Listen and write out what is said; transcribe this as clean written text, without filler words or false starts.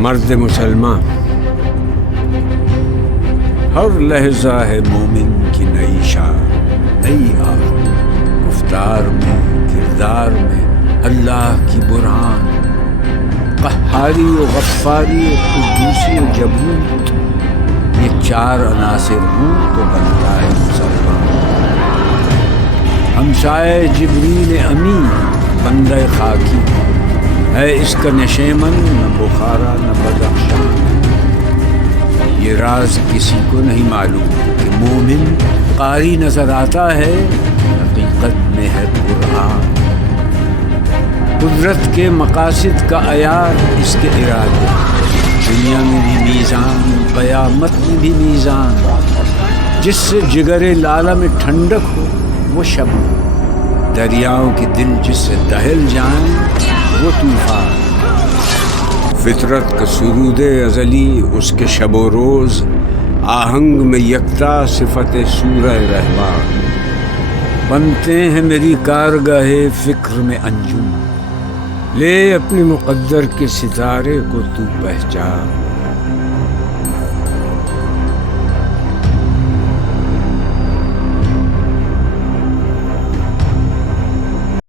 مرد مسلمان، ہر لحظہ ہے مومن کی نئی شان، نئی آہ، گفتار میں کردار میں اللہ کی برہان، قہاری و غفاری و قدوسی و جبروت، یہ چار عناصر ہوں تو بنتا ہے مسلمان۔ ہمسائے جبریل امی بندہ خاکی ہے، اس کا نشیمن نہ بخارا نہ بدخشان۔ یہ راز کسی کو نہیں معلوم کہ مومن قاری نظر آتا ہے، حقیقت میں ہے قرآن۔ قدرت کے مقاصد کا عیار اس کے ارادے، دنیا میں بھی میزان قیامت میں بھی میزان۔ جس سے جگر لالہ میں ٹھنڈک ہو وہ شبنم، دریاؤں کے دل جس سے دہل جائیں وہ طوفان۔ فطرت کا سرود ازلی اس کے شب و روز، آہنگ میں یکتا صفت سورہ رحمان۔ بنتے ہیں میری کارگاہ فکر میں انجم، لے اپنے مقدر کے ستارے کو تو پہچان۔